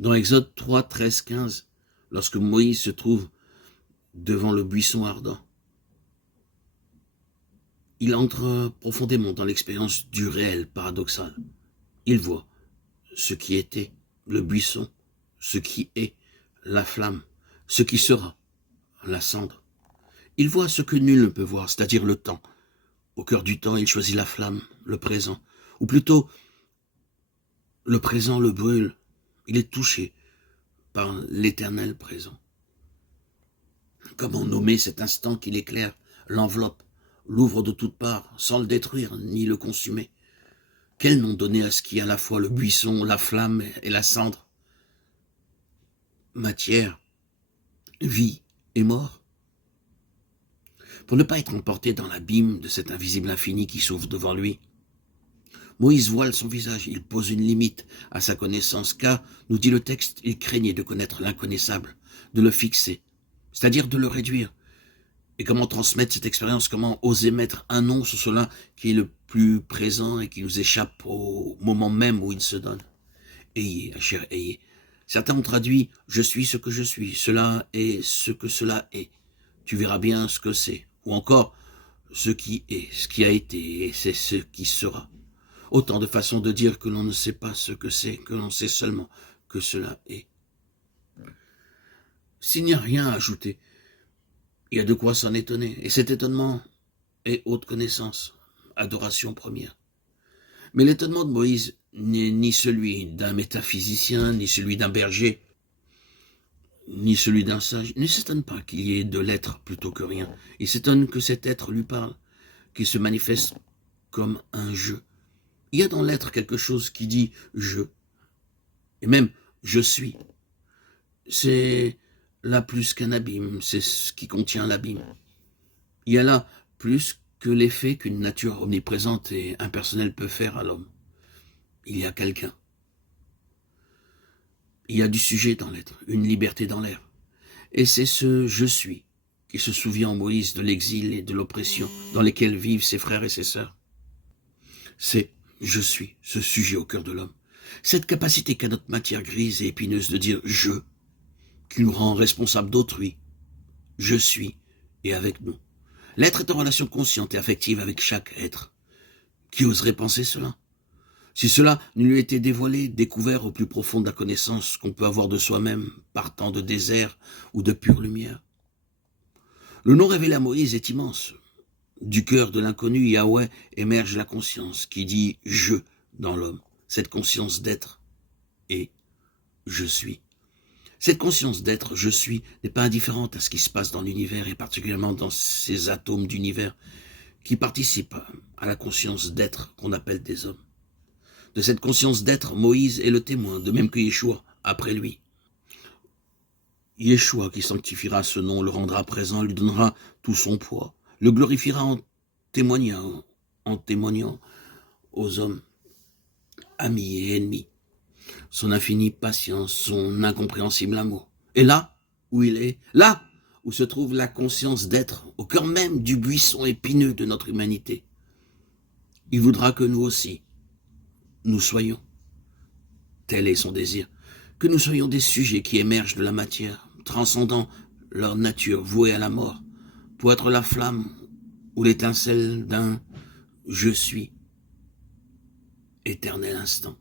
Dans Exode 3, 13, 15, lorsque Moïse se trouve devant le buisson ardent, il entre profondément dans l'expérience du réel paradoxal. Il voit ce qui était, le buisson, ce qui est, la flamme, ce qui sera, la cendre. Il voit ce que nul ne peut voir, c'est-à-dire le temps. Au cœur du temps, il choisit la flamme, le présent, ou plutôt, le présent le brûle. Il est touché par l'éternel présent. Comment nommer cet instant qui l'éclaire, l'enveloppe, l'ouvre de toutes parts, sans le détruire ni le consumer? Quel nom donner à ce qui est à la fois le buisson, la flamme et la cendre? Matière, vie et mort? Pour ne pas être emporté dans l'abîme de cet invisible infini qui s'ouvre devant lui, Moïse voile son visage, il pose une limite à sa connaissance, car, nous dit le texte, il craignait de connaître l'inconnaissable, de le fixer, c'est-à-dire de le réduire. Et comment transmettre cette expérience, comment oser mettre un nom sur cela qui est le plus présent et qui nous échappe au moment même où il se donne? Ayez, cher ayez. Certains ont traduit « je suis ce que je suis, cela est ce que cela est, tu verras bien ce que c'est », ou encore « ce qui est, ce qui a été, et c'est ce qui sera ». Autant de façons de dire que l'on ne sait pas ce que c'est, que l'on sait seulement que cela est. S'il n'y a rien à ajouter, il y a de quoi s'en étonner, et cet étonnement est haute connaissance, adoration première. Mais l'étonnement de Moïse n'est ni celui d'un métaphysicien, ni celui d'un berger, ni celui d'un sage. Il ne s'étonne pas qu'il y ait de l'être plutôt que rien. Il s'étonne que cet être lui parle, qu'il se manifeste comme un je. Il y a dans l'être quelque chose qui dit « je », et même « je suis ». C'est là plus qu'un abîme, c'est ce qui contient l'abîme. Il y a là plus que l'effet qu'une nature omniprésente et impersonnelle peut faire à l'homme. Il y a quelqu'un. Il y a du sujet dans l'être, une liberté dans l'air. Et c'est ce « je suis » qui se souvient en Moïse de l'exil et de l'oppression dans lesquels vivent ses frères et ses sœurs. C'est « je suis », ce sujet au cœur de l'homme. Cette capacité qu'a notre matière grise et épineuse de dire « je », qui nous rend responsables d'autrui. Je suis et avec nous. L'être est en relation consciente et affective avec chaque être. Qui oserait penser cela? Si cela ne lui était dévoilé, découvert au plus profond de la connaissance qu'on peut avoir de soi-même, partant de désert ou de pure lumière. Le nom révélé à Moïse est immense. Du cœur de l'inconnu, Yahweh, émerge la conscience qui dit « je » dans l'homme. Cette conscience d'être et « je suis ». Cette conscience d'être « je suis » n'est pas indifférente à ce qui se passe dans l'univers et particulièrement dans ces atomes d'univers qui participent à la conscience d'être qu'on appelle des hommes. De cette conscience d'être, Moïse est le témoin, de même que Yeshua, après lui. Yeshua qui sanctifiera ce nom, le rendra présent, lui donnera tout son poids, le glorifiera en témoignant aux hommes, amis et ennemis, son infinie patience, son incompréhensible amour. Et là où il est, là où se trouve la conscience d'être, au cœur même du buisson épineux de notre humanité, il voudra que nous aussi, nous soyons, tel est son désir, que nous soyons des sujets qui émergent de la matière, transcendant leur nature vouée à la mort, pour être la flamme ou l'étincelle d'un « je suis » éternel instant.